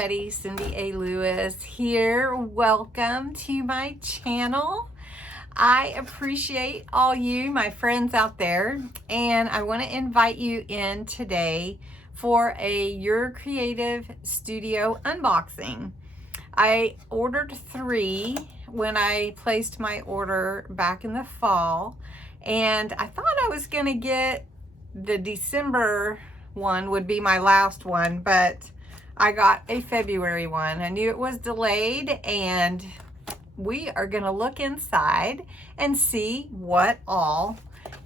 everybody, Cindy A. Lewis here. Welcome to my channel. I appreciate all you, my friends out there, and I want to invite you in today for a Your Creative Studio unboxing. I ordered 3 when I placed my order back in the fall, and I thought I was going to get the December one would be my last one, but I got a February one. I knew it was delayed, and we are going to look inside and see what all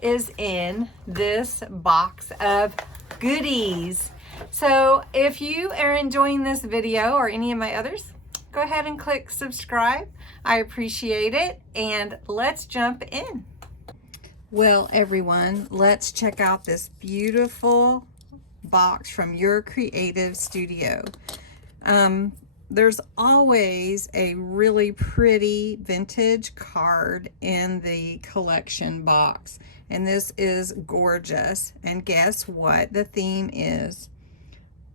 is in this box of goodies. So if you are enjoying this video or any of my others, go ahead and click subscribe. I appreciate it, and let's jump in. Well, everyone, let's check out this beautiful box from Your Creative Studio. There's always a really pretty vintage card in the collection box, and this is gorgeous. And guess what the theme is?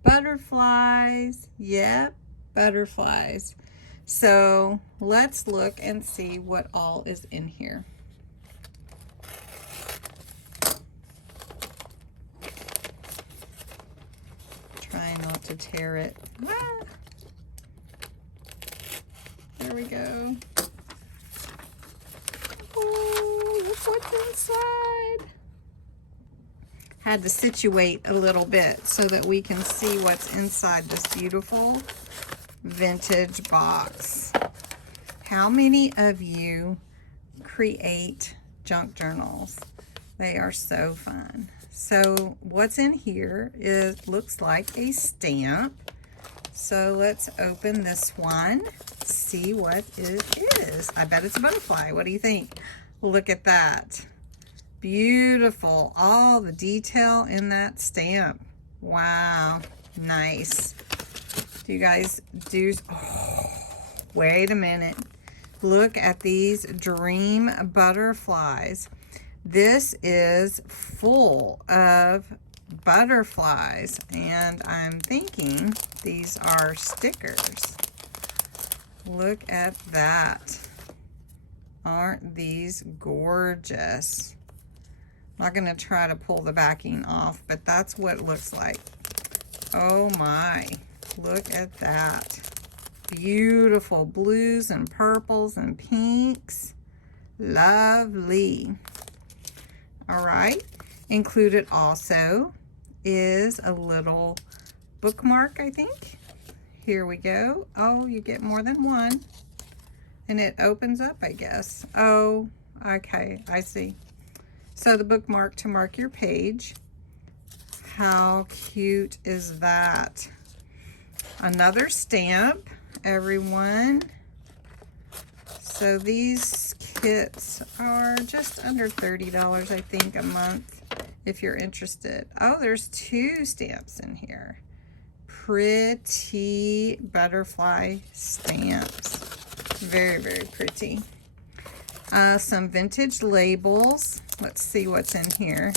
Butterflies. Yep, butterflies. So let's look and see what all is in here. Try not to tear it. Ah. There we go. Oh, look what's inside. Had to situate a little bit so that we can see what's inside this beautiful vintage box. How many of you create junk journals? They are so fun. So what's in here looks like a stamp. So let's open this one, see what it is. I bet it's a butterfly. What do you think? Look at that. Beautiful. All the detail in that stamp. Wow. Nice. Do you guys do... Oh, wait a minute. Look at these dream butterflies. This is full of butterflies, and I'm thinking these are stickers. Look at that. Aren't these gorgeous? I'm not going to try to pull the backing off, but that's what it looks like. Oh my, look at that. Beautiful blues and purples and pinks. Lovely. All right, included also is a little bookmark, I think. Here we go. Oh, you get more than one. And it opens up, I guess. Oh, okay, I see. So the bookmark to mark your page. How cute is that? Another stamp, everyone. So these kits are just under $30, I think, a month, if you're interested. Oh, there's 2 stamps in here. Pretty butterfly stamps. Very, very pretty. Some vintage labels. Let's see what's in here.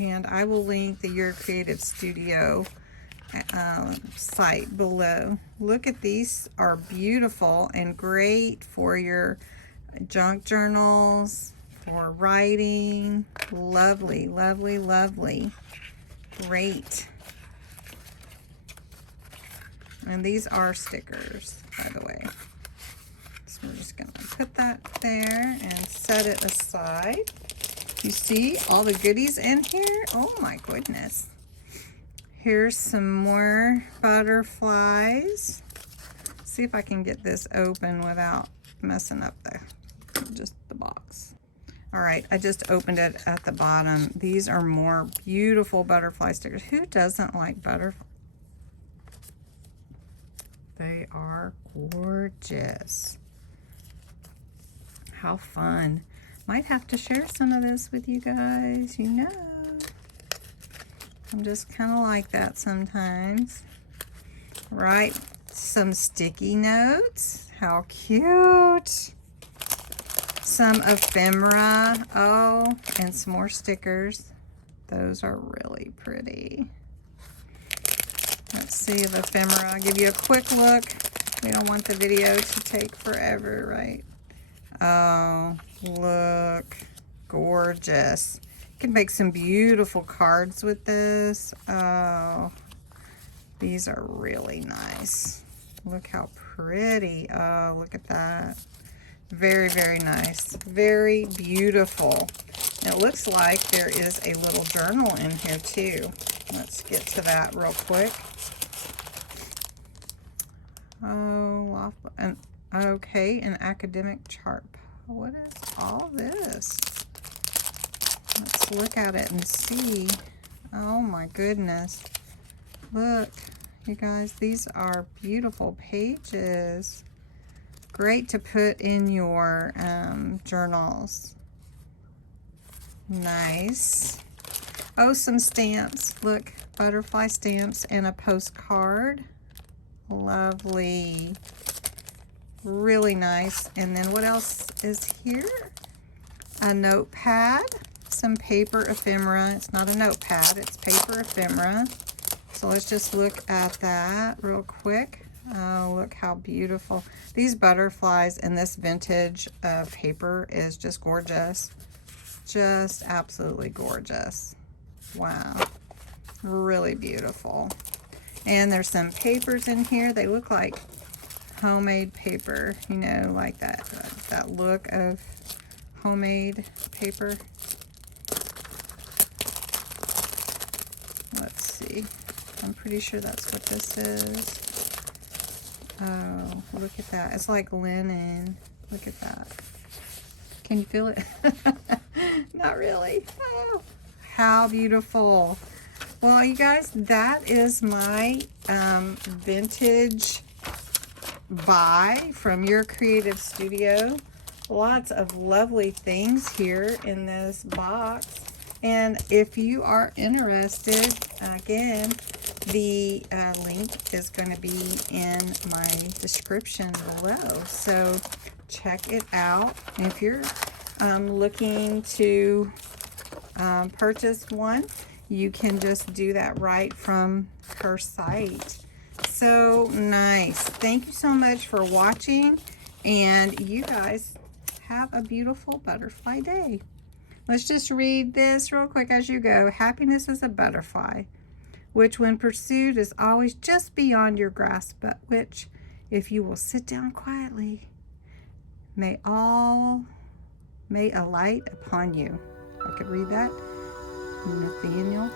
And I will link the Your Creative Studio site below. Look at these, are beautiful and great for your junk journals, for writing. Lovely, lovely, lovely. Great. And these are stickers, by the way. So we're just going to put that there and set it aside. You see all the goodies in here? Oh my goodness. Here's some more butterflies. See if I can get this open without messing up just the box. All right, I just opened it at the bottom. These are more beautiful butterfly stickers. Who doesn't like butterflies? They are gorgeous. How fun. Might have to share some of this with you guys, you know. I'm just kind of like that sometimes. Right, some sticky notes. How cute. Some ephemera. Oh, and some more stickers. Those are really pretty. let's see, of ephemera. I'll give you a quick look. We don't want the video to take forever, right? Oh, look. Gorgeous. You can make some beautiful cards with this. Oh, these are really nice. Look how pretty. Oh, look at that. Very, very nice. Very beautiful. And it looks like there is a little journal in here too. Let's get to that real quick. Oh, okay, an academic chart. What is all this? Let's look at it and see. Oh my goodness. Look, you guys, these are beautiful pages. Great to put in your journals. Nice. Oh, some stamps. Look, butterfly stamps and a postcard. Lovely. Really nice. And then what else is here? A notepad. Some paper ephemera. It's not a notepad, it's paper ephemera. So let's just look at that real quick. Oh, look how beautiful. These butterflies and this vintage paper is just gorgeous. Just absolutely gorgeous. Wow. Really beautiful. And there's some papers in here. They look like homemade paper, you know, like that look of homemade paper. Let's see. I'm pretty sure that's what this is. Oh, look at that. It's like linen. Look at that. Can you feel it? Not really. Oh, how beautiful. Well, you guys, that is my vintage buy from Your Creative Studio. Lots of lovely things here in this box. And if you are interested, again, the link is going to be in my description below. So check it out. And if you're looking to purchase one, you can just do that right from her site. So nice. Thank you so much for watching. And you guys have a beautiful butterfly day. Let's just read this real quick as you go. Happiness is a butterfly, which when pursued is always just beyond your grasp, but which, if you will sit down quietly, may alight upon you. I could read that. Nathaniel